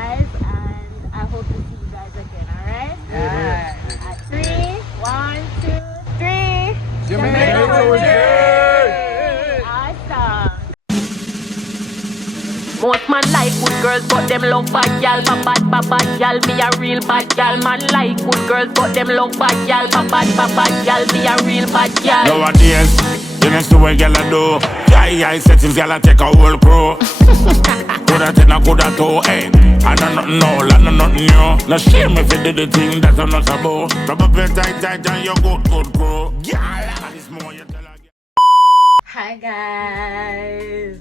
guys, and I hope to see you guys again. Alright? At 3, 1, 2, 3. Jamaica Awesome. Most man like good girls, but them love bad gal. Bad gal, be a real bad gal. Man like good girls, but them love bad gal. Bad gal, be a real bad gal. Nowadays, the next to what gal a do. I settings gal a take a whole crew. Coulda take a coulda toe, eh? I don't know, like nothing new. No shame if you did the thing that I'm not about. Probably tight and you good crew. Gal, and it's more you tell her. Hi guys.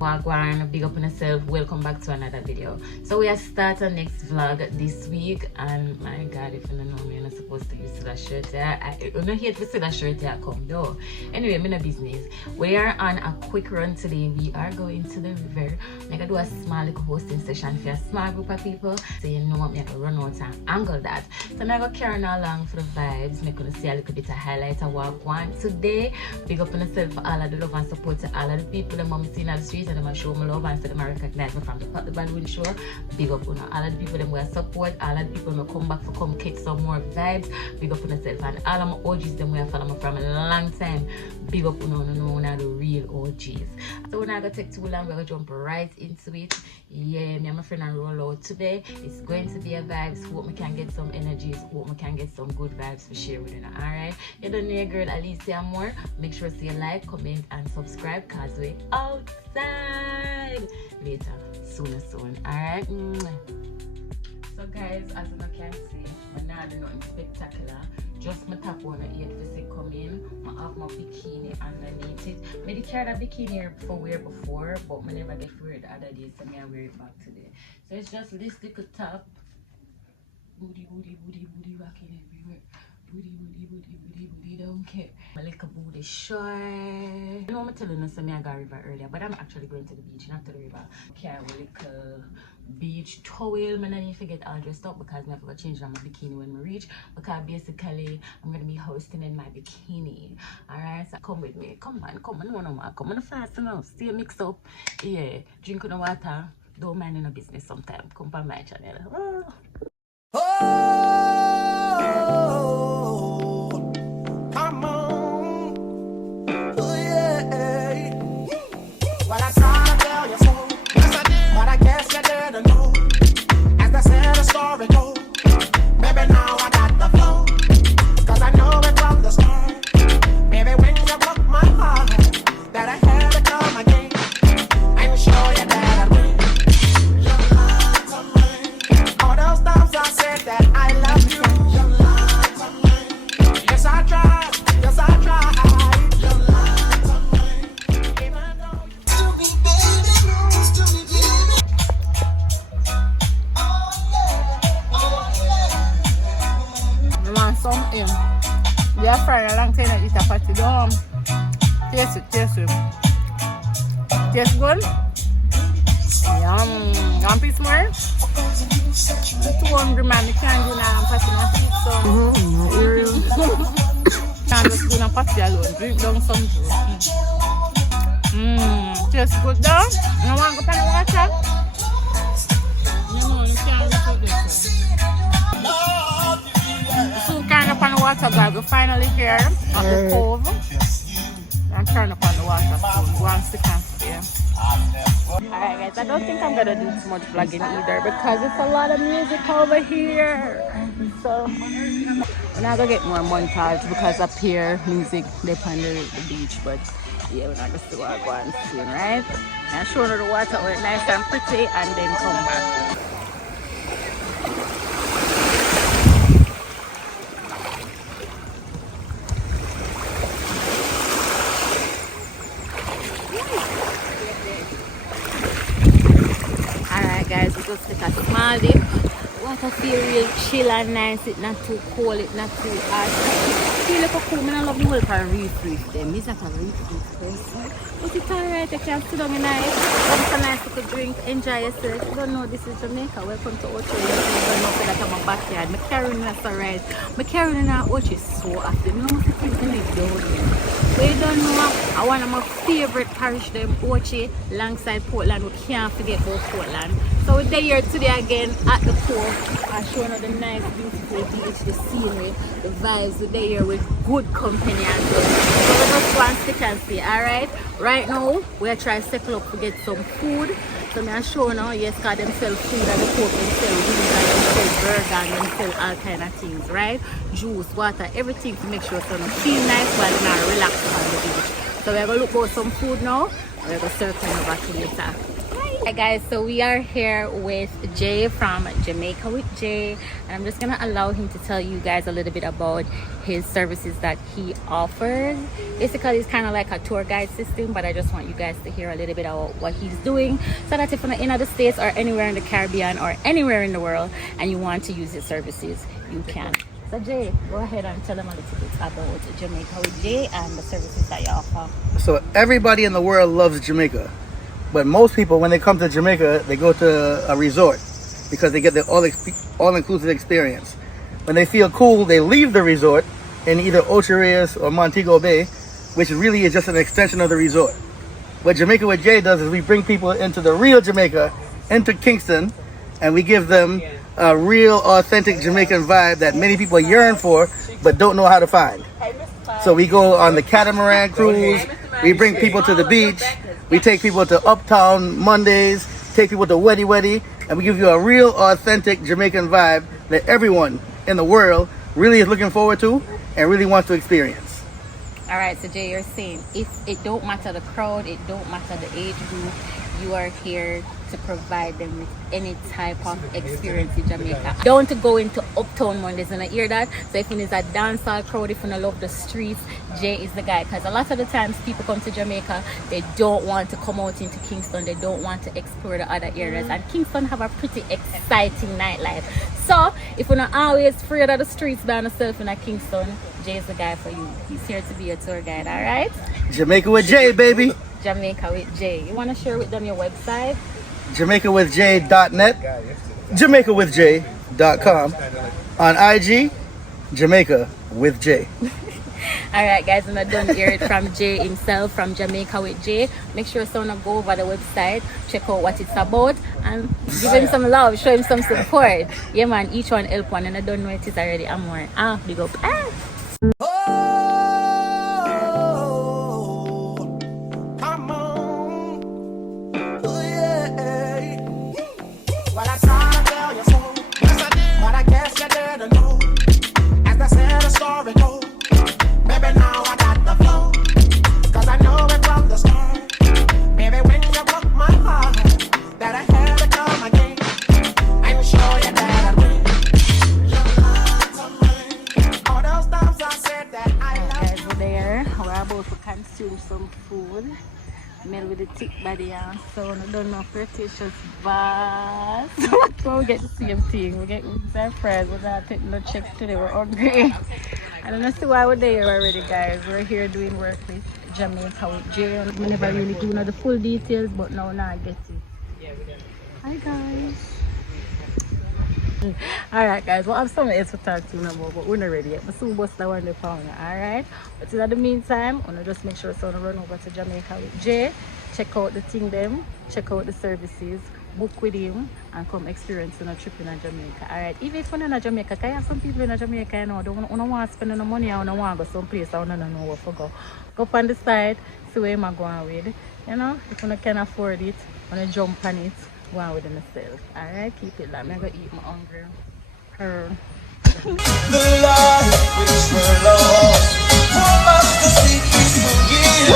Wagwan, big up on yourself. Welcome back to another video. So we are starting our next vlog this week, and my god, if you don't know me, I'm not supposed to use that shirt here. I'm not here to see that shirt here come though. Anyway, I'm in a business. We are on a quick run today. We are going to the river. I'm gonna do a small little hosting session for a small group of people, so you know what, I'm gonna run out and angle that. So I'm gonna carry on along for the vibes. I'm gonna see a little bit of highlight of Wagwan today. Big up on yourself for all of the love and support to all of the people that I'm seeing on the streets, and them show me love and so them recognize me from the Pop the Balloon show. Big up on all of the people them will support, all of the people who come back for come catch some more vibes. Big up on yourself, and all of my OGs them will follow me from a long time. Big up on the real OGs. So we're not gonna take too long, we're gonna jump right into it. Yeah, me and my friend and roll out today. It's going to be a vibes. Hope we can get some energies, hope we can get some good vibes for share with you. Alright? You don't know your girl Alicia more. Make sure to like, comment and subscribe, cause we outside later soon. Alright? So guys, as you can see, I'm not doing nothing spectacular. Just my top one at 8 for come in. I have my bikini underneath it. I carried a bikini here for wear before, but I never get to wear it the other day, so I wear it back today. So it's just this little top. Booty rocking everywhere. Booty, don't care. My little booty short. You know I'm telling you, so I got river earlier, but I'm actually going to the beach, not to the river. Carry a little beach towel. I need to get all dressed up because I have to change my bikini when we reach, because basically I'm going to be hosting in my bikini. Alright, so come with me. Come on, come on fast enough. Stay mixed up. Yeah, drink no water. Don't mind in a business sometime. Come by my channel. Come on. Oh, yeah. Well, I tried to tell you so. Yes, I did. But I guess you didn't know. As they said, the story goes. Baby, now I got the flow. Cause I know it from the start. Baby, when you broke my heart, that I had to come again. I'm sure you that I win. You lied to me. All those times I said that I love you. You lied to me. Yes, I tried. Yes, I tried. You lied to me. Even though to me, baby, knows to me, baby. I want something. We are fried a long time and eat a patty down. Taste it. Taste good? Yum. You want a piece more? I'm too hungry, man. I can't do that. I'm patty my feet, so. Can't just do a patty alone. Drink down some juice. Tastes good though. You want to go to the water? No, you can't reach this. So kind of on the water, guys. We're finally here at the cove. I'm turning up on the water soon. Go and sit and stay. Alright guys, I don't think I'm gonna do too much vlogging either because it's a lot of music over here. So we're not gonna get more montage because up here music they on the beach, but yeah, we're not gonna see what we're going soon, right? And show her the water where it's nice and pretty and then come back. Alright guys, we just take a small dip. Water feel real chill and nice, it's not too cold, it's not too hot. Feel like a cool, I love the whole for refresh them. It's like a refresh person. But it's alright, you can sit down in nice, have a nice little drink, enjoy yourself. You don't know this is Jamaica, welcome to Ocho. You don't know that I'm a backyard. I'm carrying that's alright. I'm carrying in Ocho so often. You know what I live down here. But you don't know, one of my favorite parish them, Ocho, alongside Portland. We can't forget about Portland. So we're here today again at the Cove. I'm showing you the nice, beautiful beach, the scenery, the vibes. We're here with good company as well. So let's just go and stick and see, alright? Right now, we're trying to settle up to get some food. So I'm showing you, yes, because them sell food at the Cove, them sell wings and them sell burger and them sell all kind of things, right? Juice, water, everything to make sure so you feel nice while you're not relaxed on the beach. So we're going to look for some food now. We're going to circle over to later. Hi guys, so we are here with Jay from Jamaica with Jay, and I'm just gonna allow him to tell you guys a little bit about his services that he offers. Basically, it's kind of like a tour guide system, but I just want you guys to hear a little bit about what he's doing, so that if you're in the States or anywhere in the Caribbean or anywhere in the world and you want to use his services, you can. So Jay, go ahead and tell them a little bit about Jamaica with Jay and the services that you offer. So everybody in the world loves Jamaica. But most people, when they come to Jamaica, they go to a resort because they get the all-inclusive experience. When they feel cool, they leave the resort in either Ocho Rios or Montego Bay, which really is just an extension of the resort. What Jamaica with Jay does is we bring people into the real Jamaica, into Kingston, and we give them a real, authentic Jamaican vibe that many people yearn for, but don't know how to find. So we go on the catamaran cruise, we bring people to the beach, we take people to Uptown Mondays, take people to Weddy Weddy, and we give you a real authentic Jamaican vibe that everyone in the world really is looking forward to and really wants to experience. All right, so Jay, you're saying if it don't matter the crowd, it don't matter the age group, you are here to provide them with any type of experience in Jamaica. Don't want to go into Uptown Mondays and I hear that. So if it is a dancehall crowd, if you don't love the streets, Jay is the guy. Because a lot of the times people come to Jamaica, they don't want to come out into Kingston, they don't want to explore the other areas. And Kingston have a pretty exciting nightlife. So if you're not always afraid of the streets by yourself in Kingston, Jay is the guy for you. He's here to be a tour guide, all right? Jamaica with Jay, baby. Jamaica with Jay. You want to share with them your website? JamaicaWithJay.net, JamaicaWithJay.com. On IG, Jamaica with Jay. All right, guys, I'm done hear it from Jay himself from Jamaica with Jay. Make sure someone go over the website, check out what it's about, and give him some love, show him some support. Yeah, man, each one help one, and I don't know it is already. I'm more. Big up. Come on. Oh, yeah. Well, I tried to tell you so. Yes, I did. But I guess you didn't know. As I said, the story goes. Baby, now I got the flow. Cause I know it from the start. Baby, when you broke my heart, that I had to come again. I'm sure you that I win. You lied to me. All those times I said that I love Guys, we're there. We're about to consume some food. Made with the thick body and so I don't know Cretaceous bass. So we get the same thing. We get surprise. We're not taking no check today. We're hungry. I don't know see why we're there already, guys. We're here doing work with Jamaica with Jay. We never really do know the full details, but now I get it. Hi guys. Alright guys, we'll have something else to talk to you about, but we're not ready yet. But soon bust the one they found, alright? But in the meantime, I'm gonna just make sure someone run over to Jamaica with Jay, check out the thing them, check out the services, book with him, and come experience a trip in Jamaica. Alright, even if you're not in Jamaica, because I have some people in Jamaica, you know, don't want to spend no money, I don't want to go someplace, I don't know where to go. Go up on the side, see where I'm going with. You know, if you can afford it, you want to jump on it. One with myself. Alright, keep it like I'm gonna eat my hungry. The life which were lost, for us to seek we forgive.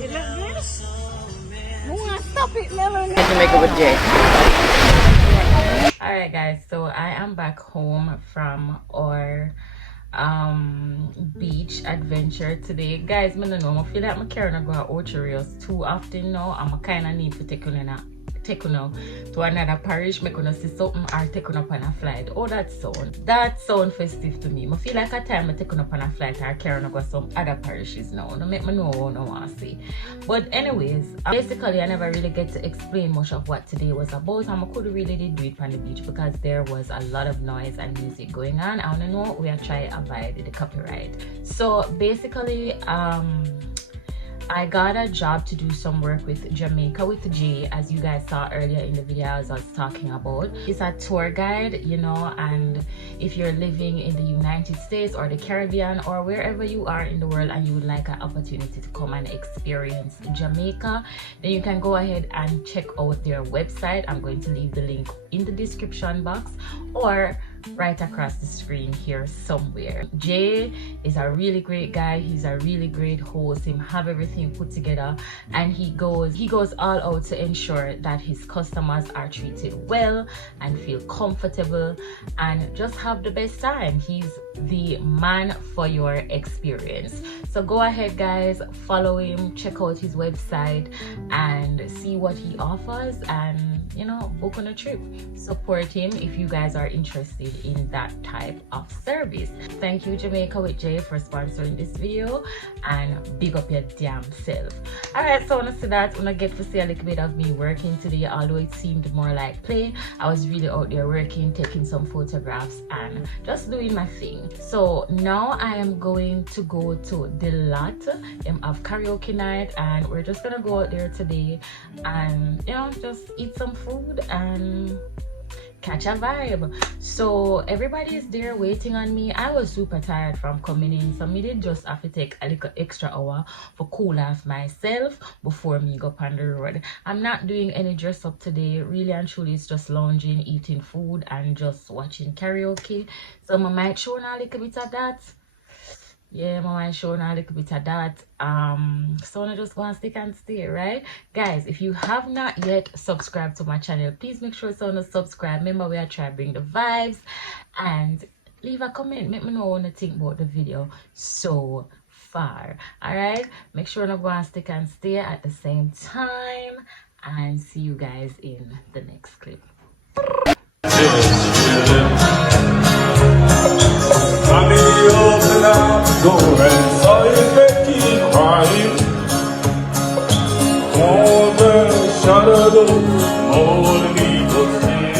It look good? Stop it, Melanie. Jamaica with Jay. Alright guys, so I am back home from our beach adventure today. Guys, I don't know, I feel like I'm carrying go to Ocho Rios too often now. I'm kind of need to take take on to another parish, make on see something or take on up on a flight. Oh, that sound festive to me. I feel like a time I take on up on a flight or carrying on some other parishes now. No make me know what I want to see. But anyways, basically I never really get to explain much of what today was about, and I could really do it on the beach because there was a lot of noise and music going on. I wanna know we are trying to avoid the copyright. So basically I got a job to do some work with Jamaica with J, as you guys saw earlier in the video as I was talking about. It's a tour guide, you know, and if you're living in the United States or the Caribbean or wherever you are in the world and you would like an opportunity to come and experience Jamaica, then you can go ahead and check out their website. I'm going to leave the link in the description box or right across the screen here somewhere. Jay is a really great guy. He's a really great host. Him have everything put together, and he goes all out to ensure that his customers are treated well and feel comfortable and just have the best time. He's the man for your experience. So go ahead guys, follow him, check out his website and see what he offers, and you know, book on a trip. Support him if you guys are interested in that type of service. Thank you Jamaica with Jay for sponsoring this video, and big up your damn self. Alright, so when I see that, when I get to see a little bit of me working today, although it seemed more like play, I was really out there working, taking some photographs and just doing my thing. So now I am going to go to the lot of karaoke night, and we're just gonna go out there today and you know, just eat some food and catch a vibe. So everybody is there waiting on me. I was super tired from coming in, so me did just have to take a little extra hour for cool off myself before me go up on the road. I'm not doing any dress up today, really and truly. It's just lounging, eating food and just watching karaoke. So I might show a little bit of that. Yeah, I might show a little bit of that. So I just want to stick and stay, right? Guys, if you have not yet subscribed to my channel, please make sure to subscribe. Remember, we are trying to bring the vibes, and leave a comment. Make me know what you think about the video so far. All right, make sure to go and stick and stay at the same time, and see you guys in the next clip. Mommy opened up the door and saw his Becky crying. Oh, the shutter door, oh, the eagle's sing.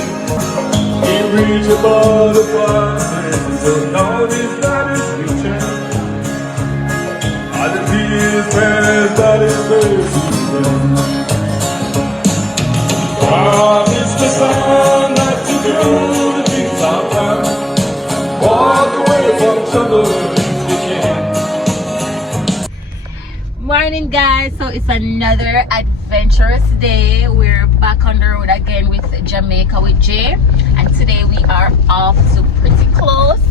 He reached above the fireplace, so now his daddy's reaching. All the tears ran down his face. Promise the sun that you do the things I've done. Walk away from trouble if you can. Morning guys, so it's another adventurous day. We're back on the road again with Jamaica with Jay, and today we are off to Pretty Close.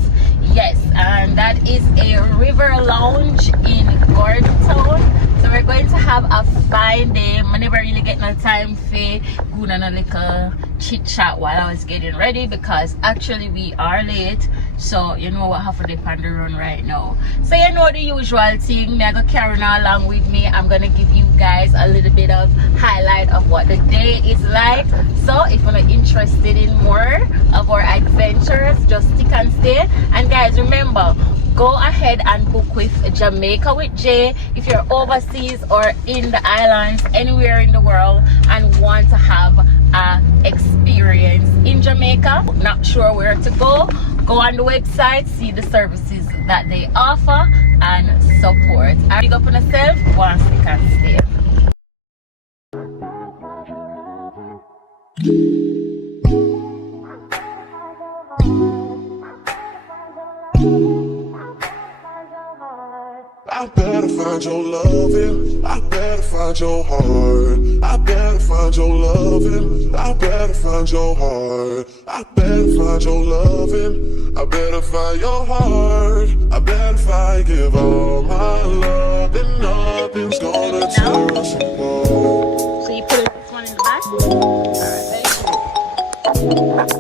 Yes, and that is a river lounge in Gordontown. So we're going to have a fine day. I never really get no time for going on a little chit chat while I was getting ready, because actually we are late. So you know what have to dip on the run right now. So you know the usual thing, I'm gonna carry on along with me. I'm gonna give you guys a little bit of highlight of what the day is like. So if you're interested in more of our adventures, just stick and stay. And guys, remember, go ahead and book with Jamaica with Jay if you're overseas or in the islands, anywhere in the world, and want to have a experience in Jamaica, not sure where to go on the website, see the services that they offer and support. I big up on yourself, one stick and stay. I better find your loving, I better find your heart. I better find your loving, I better find your heart. I better find your loving, I better find your heart. I better if I give all my love, then nothing's gonna tear us apart. So you put this one in the back? Alright.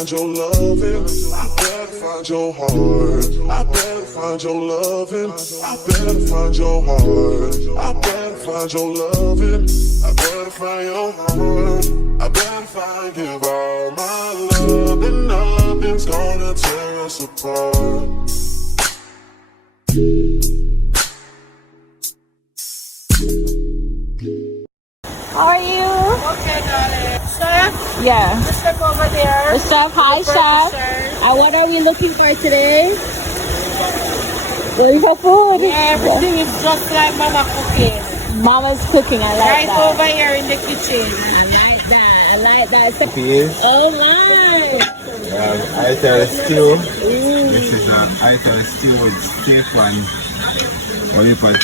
find your loving. I better find your heart. I better find your loving. I better find your heart. I better find your loving. I better find your heart. I better find, give all my love, and nothing's gonna tear us apart. How are you? Okay, darling. Chef, Yeah. the chef over there. The chef, hi chef. And what are we looking for today? Looking for food. Everything is just like mama cooking. Mama's cooking, I like Right that. over here in the kitchen. I like that, I like that. Peas. Oh my! Ital stew. This is an ital stew with steak and olive oil.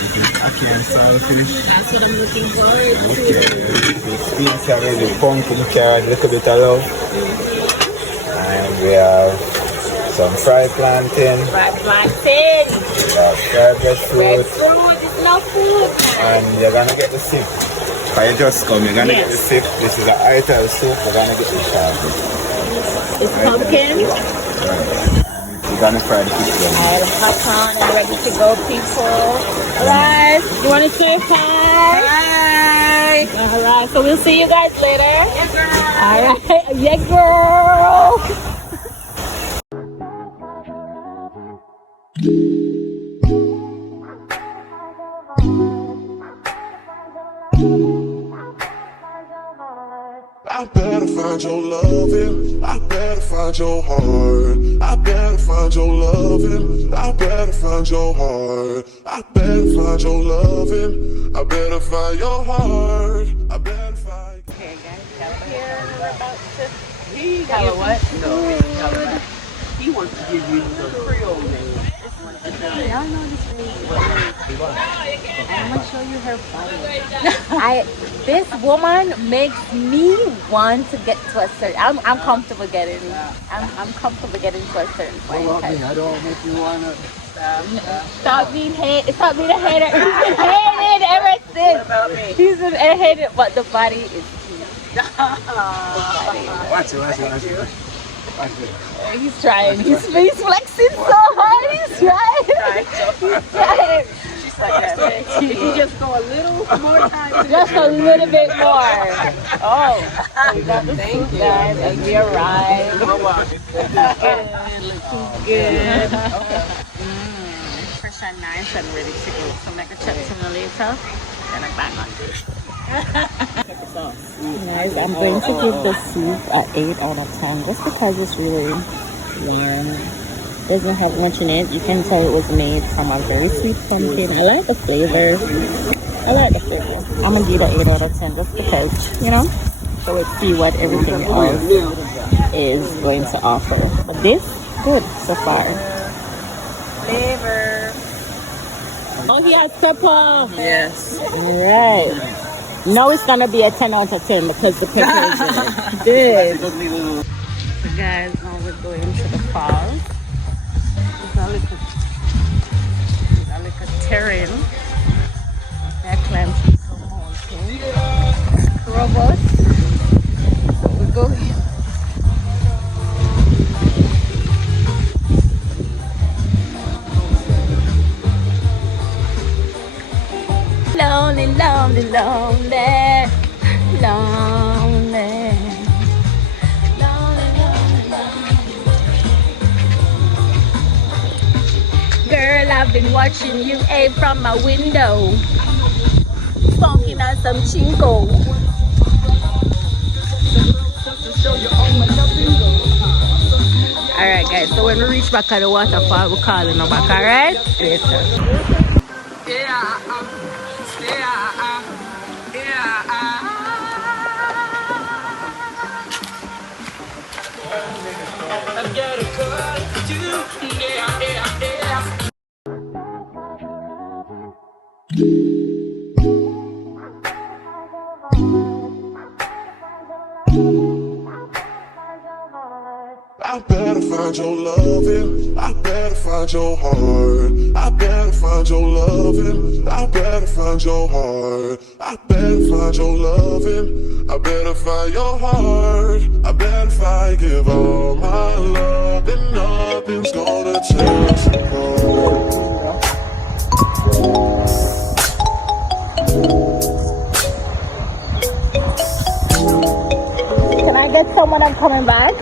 This is ackee and saltfish. That's what I'm looking forward to. Okay, the steam salad with pumpkin carrot, little bit of love. And we have some fried plantain. Fried plantain. We have fried breadfruit. Breadfruit, it's not food. And you're gonna get the soup. When you just come, you're gonna get the soup. This is an ital soup. We're gonna get the sharpie. It's pumpkin. We're gonna fry the fish then. Alright, hop on and ready to go, people. Alright, you want to say hi? Hi. Alright, so we'll see you guys later. Alright, yeah, girl. I better find your loving. I better find your heart. I better find your loving. I better find your heart. I better find your loving. I better find your heart. I better find. Okay, guys, here we're about to Have a what? No, he wants to give you the Creole name. Y'all know this lady. I'm gonna show you her body. This woman makes me want to get to a certain. I'm comfortable getting. I'm comfortable getting to a certain point. I don't make you wanna. Stop being hated. Stop being a hater. He's been hated ever since. About me. He's been hated, but the body is cute. Watch it. He's trying. He's flexing so hard. He's trying. He's trying. If you just go a little more time. Just a little bit more. Oh, we got the soup, guys, and we arrived. Looking good. fresh and nice and ready to go. So make a chat to me later. Then I'm back on. Guys, I'm going to give the soup an 8 out of 10 just because it's really warm. Doesn't have much in it. You can tell it was made from a very sweet pumpkin. I like the flavor. I'm gonna give it an 8 out of 10 just because, you know. So let's see what everything else is going to offer. But this, good so far. Flavor. Oh, he has pepper. Yes. Right. Now it's gonna be a 10 out of 10 because the pepper is in it. Good. So guys, now we're going to the falls. There's a little terrain. I climbed some mountain. Robust. So we're going. Lonely, lonely, lonely, lonely. Girl, I've been watching you from my window, smoking on some chinko. Alright guys, so when we reach back at the waterfall, we're calling them back, alright? Later. I better find your loving. I better find your heart. I better find your loving. I better find your heart. I better find your loving. I bet if I your heart, I bet if I give all my love, then nothing's gonna tear us apart. Can I get someone? I'm coming back.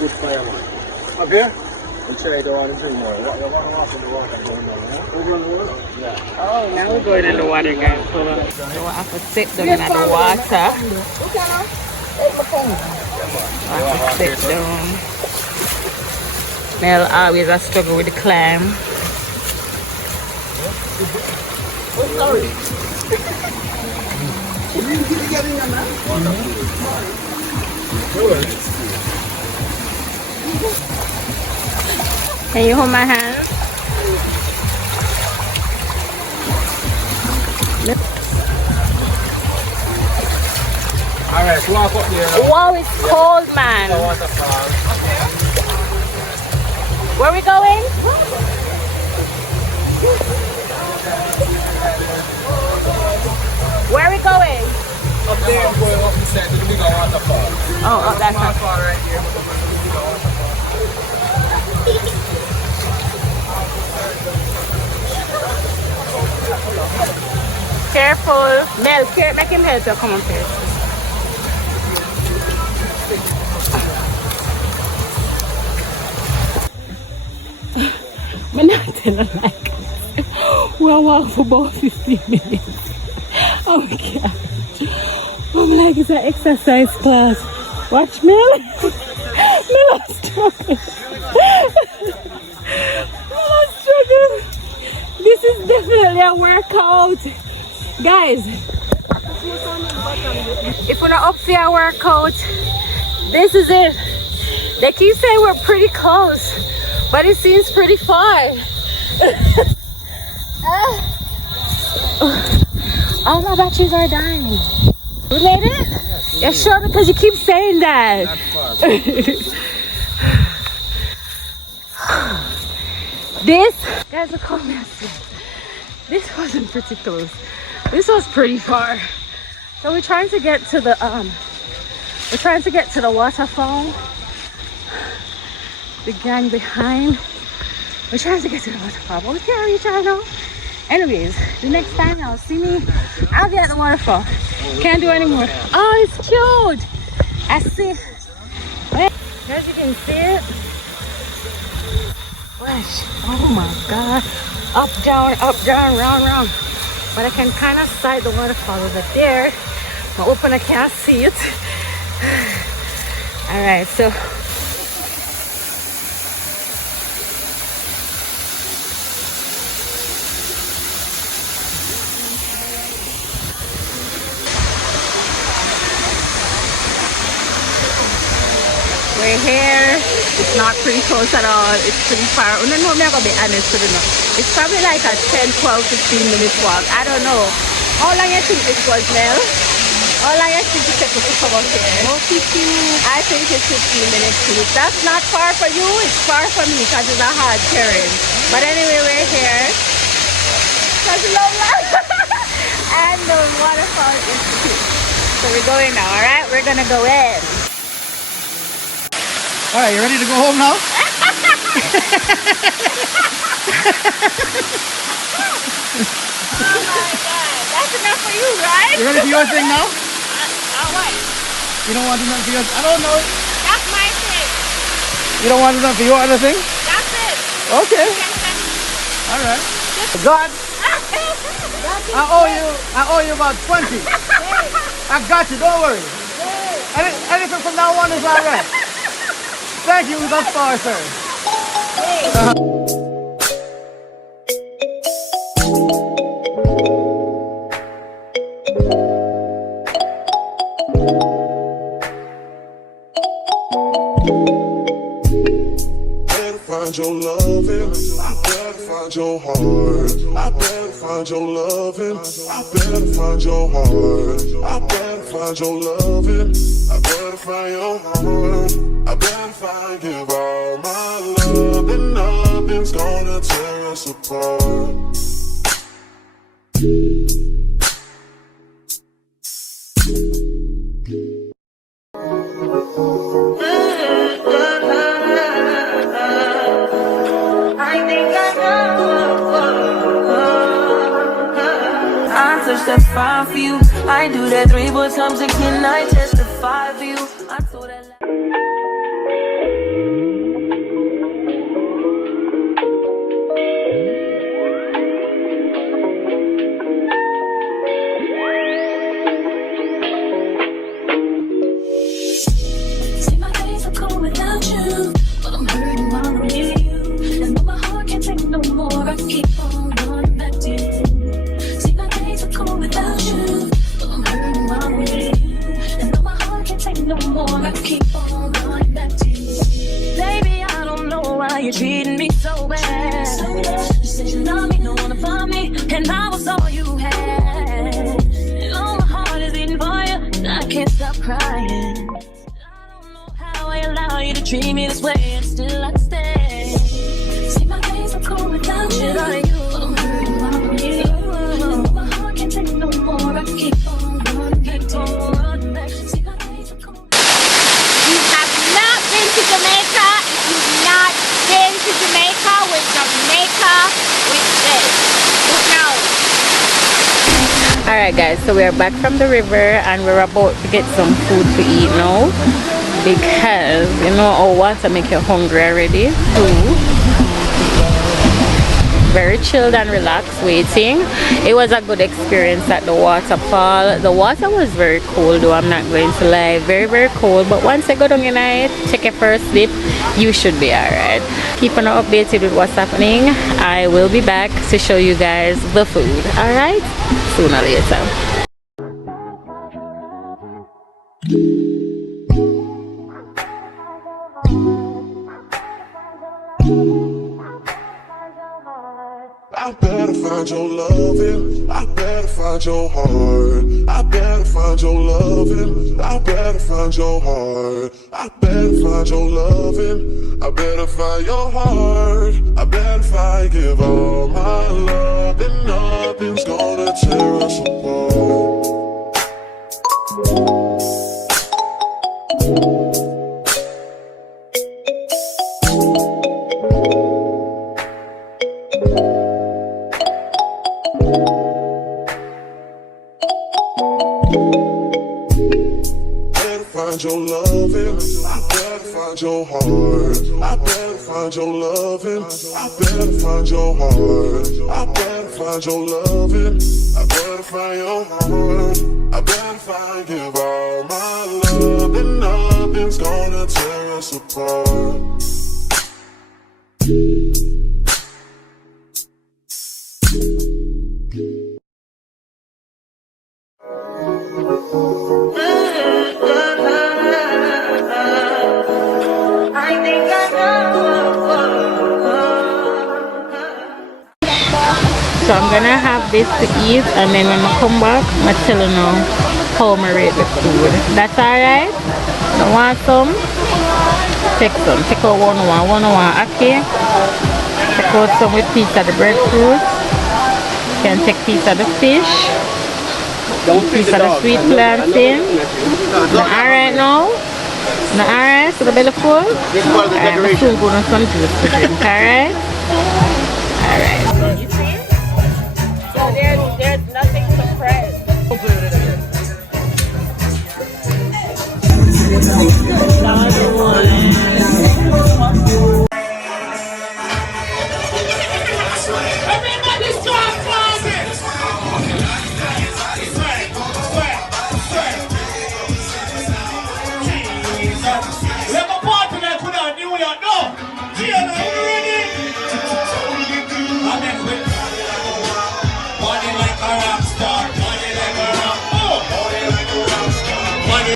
Good fire, man. Up here? We try to want to drink more. You want to walk in the water and go in there, yeah? Over on the water? Yeah. Oh, now we're going in the water, guys. Hold on. So I have to sit down in the water. I have to sit down. Mel always a struggle with the climb. Oh, sorry. Can you hold my hand? Alright, so walk up there. Wow, it's cold, man. Where we going? Where are we going? Up there, I'm going up the stairs to the bigger waterfall. Oh, that's not. Waterfall right here. We're going to the bigger waterfall. Careful. Mel, make him help you. Come on, please. I'm not telling like we'll walk for about 15 minutes. Oh my God. I'm like, it's an exercise class. Watch Mel. Mel is struggling. Mel is struggling. This is definitely a workout. Guys, if we're not up for a workout, this is it. They keep saying we're pretty close, but it seems pretty far. All my batteries are dying. We made it? Yes, yeah, sure, because you keep saying that. This, guys, look how messy. This wasn't pretty close. This was pretty far. So we're trying to get to the waterfall. The gang behind. We're trying to get to the waterfall, but we can't reach right now. Anyways, the next time y'all see me, I'll be at the waterfall. Can't do anymore. Oh, it's cute. I see. Wait, as you can see it. Watch. Oh my God. Up, down, round, round. But I can kind of sight the waterfall over there. But open, I can't see it. All right, so. We're here. It's not pretty close at all. It's pretty far. No, I'm not gonna be honest with you. It's probably like a 10, 12, 15 minutes walk. I don't know. How long you think this was, Mel? How long you think it took to come up here? Oh, 15 minutes. I think it's 15 minutes too. That's not far for you. It's far for me because it's a hard terrain. But anyway, we're here. Because love and the waterfall is cute. So we're going now, alright? We're gonna go in. Alright, you ready to go home now? Oh my God, that's enough for you, right? You ready for your thing now? What? You don't want to do nothing for yours? I don't know. That's my thing. You don't want to do nothing for your other thing? That's it. Okay. Alright. God, I owe you about 20. I got you, don't worry. Anything from now on is alright. Thank you thus far, sir. Better find your loving. Better find find your heart. I better find your loving. I better find your heart. I better find your loving. I better find your heart. I better find, give all my love, and nothing's gonna tear us apart. That's fine for you. I do that 3 times again. I testify for you. I told that. See, my days are cold without you, but I'm hurting while I'm near you. And though my heart can't take no more, I keep on going back to you. Without you, but I'm hurting while I'm with you. And though my heart can't take no more, I keep on going back to you. Baby, I don't know why you're treating me so bad. You said you love me, don't wanna find me, and I was all you had. And all my heart is beating for you, and I can't stop crying. I don't know how I allow you to treat me this way, and still I stay. See, my days are cold without you, but I'm hurting while I'm with you. Take no more, I keep on going back to you. See, my days are cold. You have not been to Jamaica. If you've not been to Jamaica with this. No. Alright guys, so we are back from the river and we're about to get some food to eat now. Because you know how water make you hungry already. Very chilled and relaxed waiting. It was a good experience at the waterfall. The water was very cold though, I'm not going to lie. Very cold, but once you go down in it, take a first dip, you should be alright. Keep on updated with what's happening. I will be back to show you guys the food. Alright, sooner or later. I better find your loving. I better find your heart. I better find your loving. I better find your heart. I better find your loving. I better find your heart. I better find, give all my love, and nothing's gonna tear us apart. Find your loving, I better find your heart. I better find your loving, I better find your heart. I better find your loving, I better find your heart. I better find, give all my love, and nothing's gonna tear us apart. So I'm gonna have this to eat, and then when I come back, I'm telling you how I rate the food. That's alright? You want some? Take some. Take out one. Okay. Take out some with piece of the breadfruit. You can take piece of the fish. Piece of the sweet plantain. Alright now? Alright? So the belly full? Alright, the food good and some juice to drink. Alright? Alright. There's nothing to press.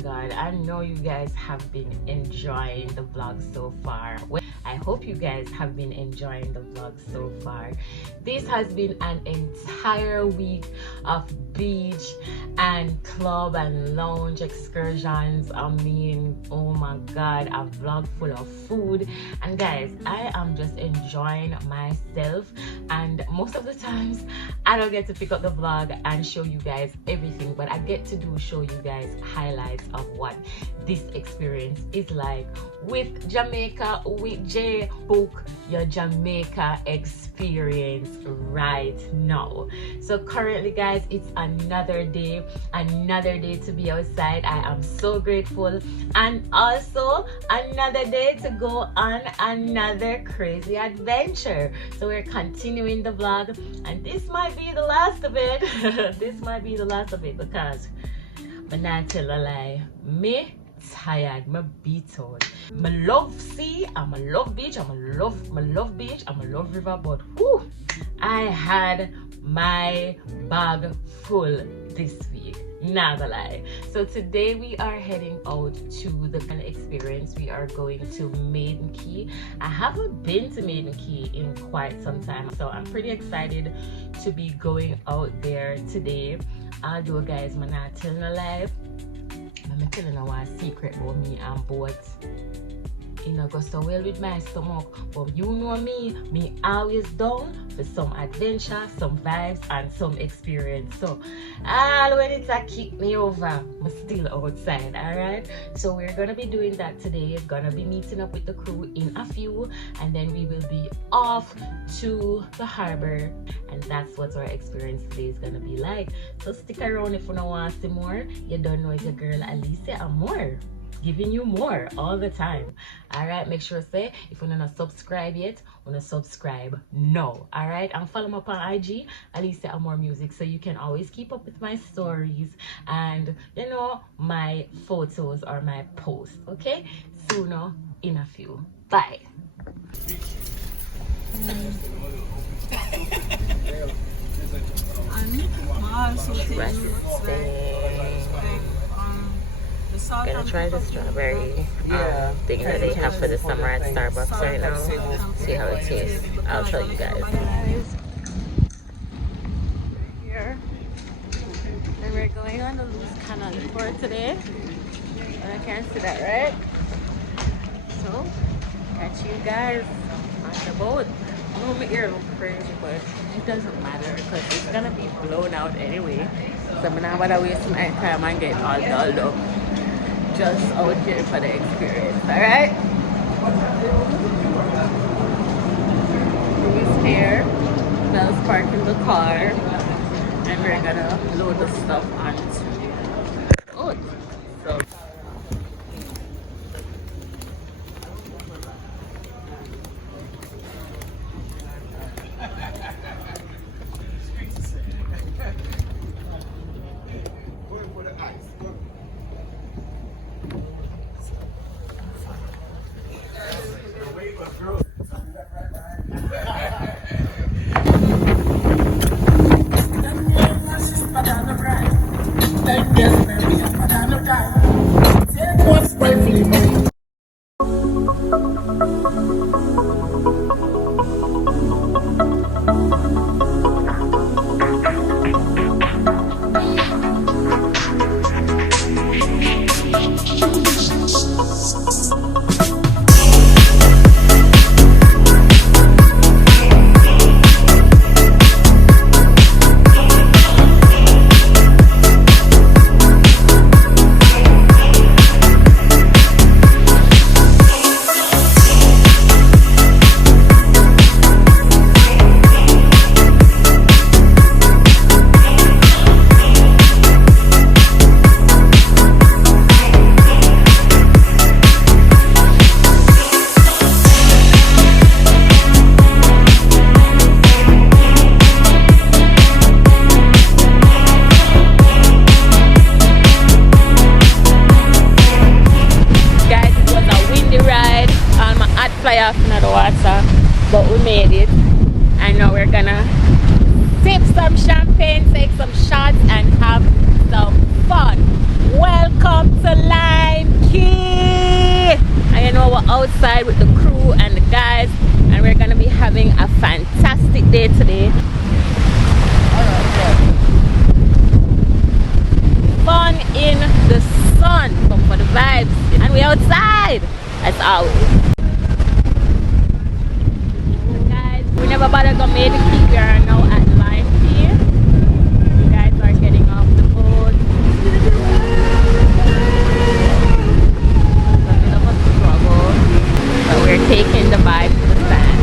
God, I know you guys have been enjoying enjoying the vlog so far. I hope you guys have been enjoying the vlog so far. This has been an entire week of beach and club and lounge excursions. I mean, oh my god, a vlog full of food. And guys, I am just enjoying myself, and most of the times I don't get to pick up the vlog and show you guys everything, but I get to show you guys highlights of what this experience is like with Jamaica, with Jay. Book your Jamaica experience right now. So currently guys, it's another day to be outside. I am so grateful, and also another day to go on another crazy adventure. So we're continuing the vlog, and this might be the last of it. This might be the last of it, because but not tell a lie, me tired, me beat out. I love sea, I'm a love beach, I'm a love beach, I'm a love river, but whew, I had my bag full this week, not gonna lie. So today we are heading out to the experience. We are going to Maiden Key. I haven't been to Maiden Key in quite some time, so I'm pretty excited to be going out there today. Although guys, I'm not telling a lie, I'm telling you one secret about me and boats. You know, go so well with my stomach, but you know me always down for some adventure, some vibes, and some experience. So all when it's a kick me over, I'm still outside. All right, so we're gonna be doing that today. Gonna be meeting up with the crew in a few, and then we will be off to the harbor, and that's what our experience today is gonna be like. So stick around if you don't want to see more. You don't know, it's your girl Alicia Amore, giving you more all the time. All right, make sure say if you're not subscribe yet, wanna subscribe now. All right, and follow me up on IG, Alicia Amore Music, so you can always keep up with my stories and you know my photos or my posts. Okay, sooner in a few. Bye. Gonna try the strawberry thing that they have for the summer at Starbucks right now. See how it tastes. I'll tell you guys. We're here, and we're going on the Luz Canal tour today. And I can't see that, right? So, catch you guys on the boat. I know my ear looks crazy, but it doesn't matter because it's gonna be blown out anyway. So I'm not gonna waste my time and get all dolled up. Just out here for the experience, alright? Who's here? Mel's parking the car, and we're gonna load the stuff onto the boat. So fly off into the water, but we made it, and now we're gonna sip some champagne, take some shots, and have some fun. Welcome to Lime Key. I know we're outside with the crew and the guys, and we're gonna be having a fantastic day today. Fun in the sun, come for the vibes, and we outside as always. Guys, we never bother to make the key. We are now at Lime Pier. You guys are getting off the boat. It's a bit of a struggle, but we're taking the vibe to the sand.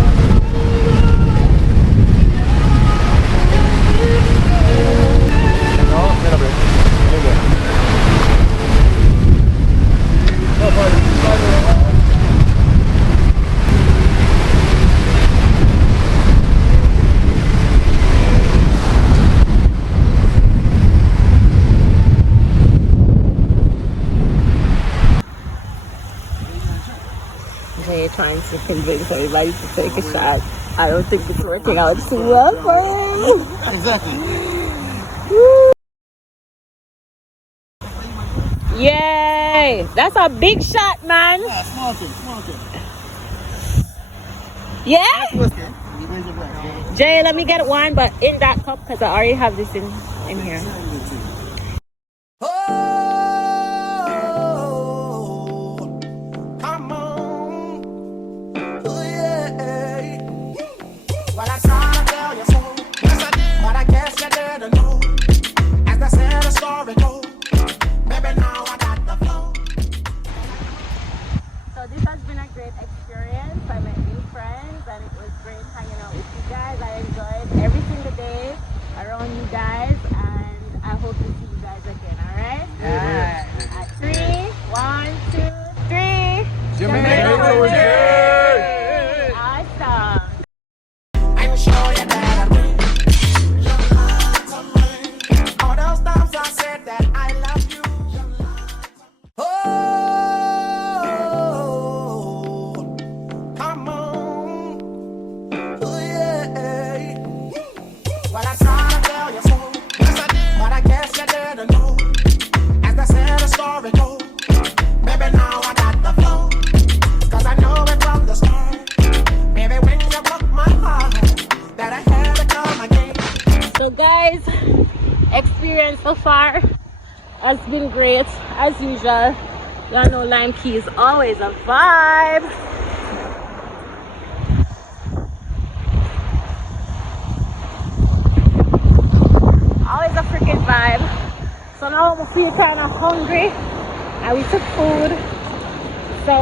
Jay trying to convince everybody to take a shot. I don't think it's working out too well for him. Exactly. Yay! That's a big shot, man. Yeah, small thing, small thing. Yeah? Raise your glass. Jay, let me get one, but in that cup, because I already have this in here. Come on. Oh, yeah. Well, I tried to tell you so. Yes, I did. But I guess you didn't know. As they said, the story goes. Maybe now I got the flow. So this has been a great experience. I met new friends, and it was great hanging out with you guys. I enjoyed every single day around you guys, and I hope to see you guys again, alright? Yeah. At 3, 1, 2, 3. Jamaica was good. Awesome. I'm sure you that I win. All those times I said that I love you. Oh, come on. Oh, yeah. Well, I tried to tell you so. Yes, I did. But I guess you didn't know. As they said, the story goes. Maybe now I got the flow. Cause I know it from the start. Maybe when you broke my heart, that I had to come again. So guys, experience so far has been great as usual. Y'all know Lime Key is always a vibe. Always a freaking vibe. So now I feel kind of hungry and we took food. So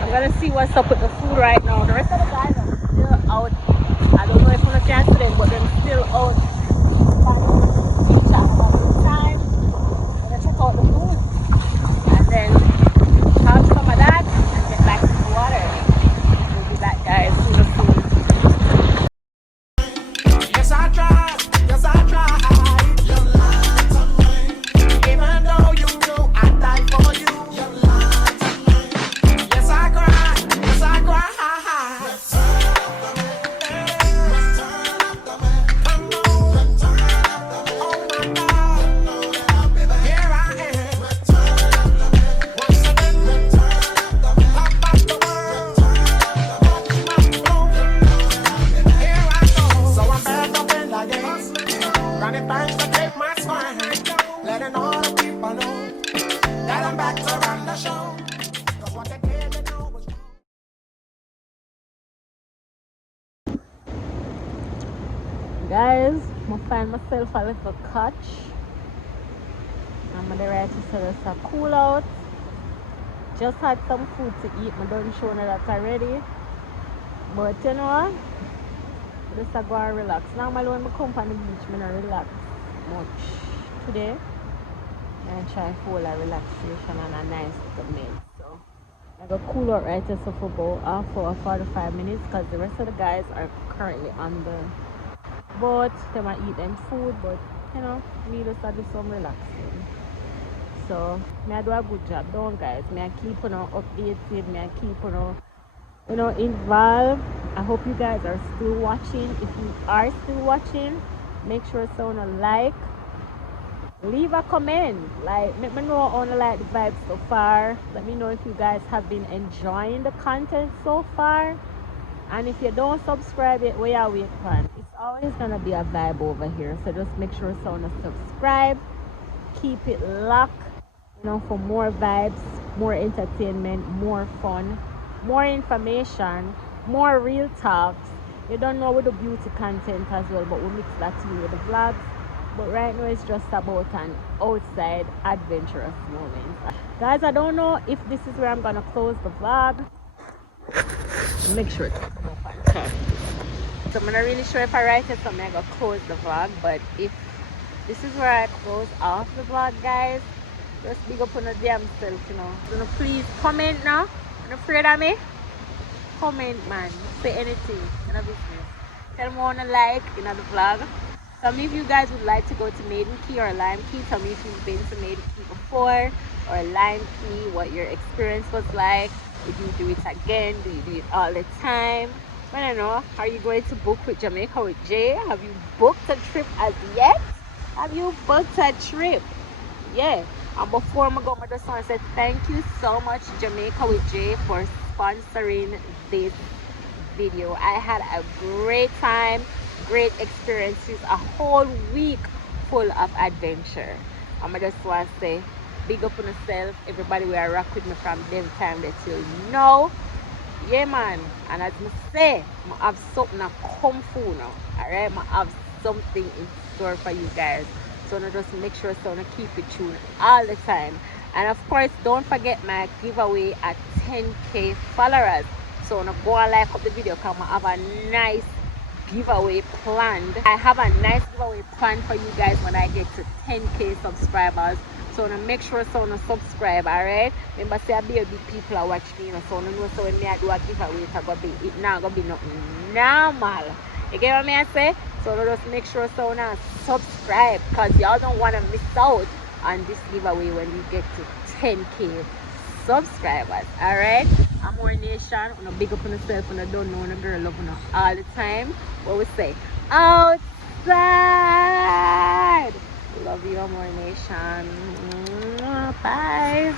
I'm gonna see what's up with the food right now. The rest of the guys are still out. I don't know if I'm gonna cancel them, but they're still out. Chat about the time. I'm gonna check out the food and then have some of that and get back to the water. We'll be back, guys, with the food. Yes, I tried. Yes, I tried. You lied to me. Even though you knew I'd die for you. You lied to me. Yes, I cried. Yes, I cried. Running thanks to take my spine, letting all the people know that I'm back to run the show. 'Cause what they didn't know was Guys, I find myself a little catch. I'm on the right to say it's a cool out. Just had some food to eat. I don't show you that already. But you know, just to go and relax. Normally when I come on the beach, I don't relax much. Today, I'm trying for a relaxation and a nice meal. So I got cool out right here so for about for 45 minutes because the rest of the guys are currently on the boat. They might eat them food, but you know, me just do some relaxing. So I do a good job, don't guys? I keep updated, I keep involved. I hope you guys are still watching. If you are still watching, make sure to like, leave a comment. Like, let me know on like the vibes so far. Let me know if you guys have been enjoying the content so far. And if you don't subscribe yet, we are waiting for. It's always gonna be a vibe over here. So just make sure to subscribe. Keep it locked, you know, for more vibes, more entertainment, more fun, more information, more real talks. You don't know with the beauty content as well, but we mix that in with the vlogs. But right now it's just about an outside adventurous moment. Guys, I don't know if this is where I'm gonna close the vlog. Make sure it's open. So I'm not really sure if I write it, so I'm gonna close the vlog. But if this is where I close off the vlog, guys, just big up on the damn self, you know. So please comment now. You're not afraid of me? Comment, man. Say anything. You know, business. Tell me on a like, you know, the vlog. Tell me if you guys would like to go to Maiden Key or Lime Key. Tell me if you've been to Maiden Key before or Lime Key, what your experience was like. If you do it again, do you do it all the time? I don't know. Are you going to book with Jamaica with Jay? Have you booked a trip as yet? Have you booked a trip? Yeah. And before I go, I just want to say thank you so much, Jamaica with Jay, for sponsoring this video. I had a great time, great experiences, a whole week full of adventure. I just want to say big up on yourself, everybody will rock with me from them time that till now. Yeah, man. And as I say, I have something to come through now. Alright, I have something in store for you guys. So now just make sure to keep it tuned all the time. And of course, don't forget my giveaway at 10k followers. So now go and like up the video because I have a nice giveaway planned. I have a nice giveaway planned for you guys when I get to 10k subscribers. So now make sure to subscribe, alright? Remember, say baby people are watching me, you know, so know so when I do a giveaway, it's not gonna be nothing normal. You get what I say? So now just make sure to subscribe because y'all don't want to miss out on this giveaway when we get to 10k subscribers, alright? Amore Nation, you know, big up on yourself and I don't know a girl love you know, all the time. What we say? Outside! Love you, Amore Nation. Bye.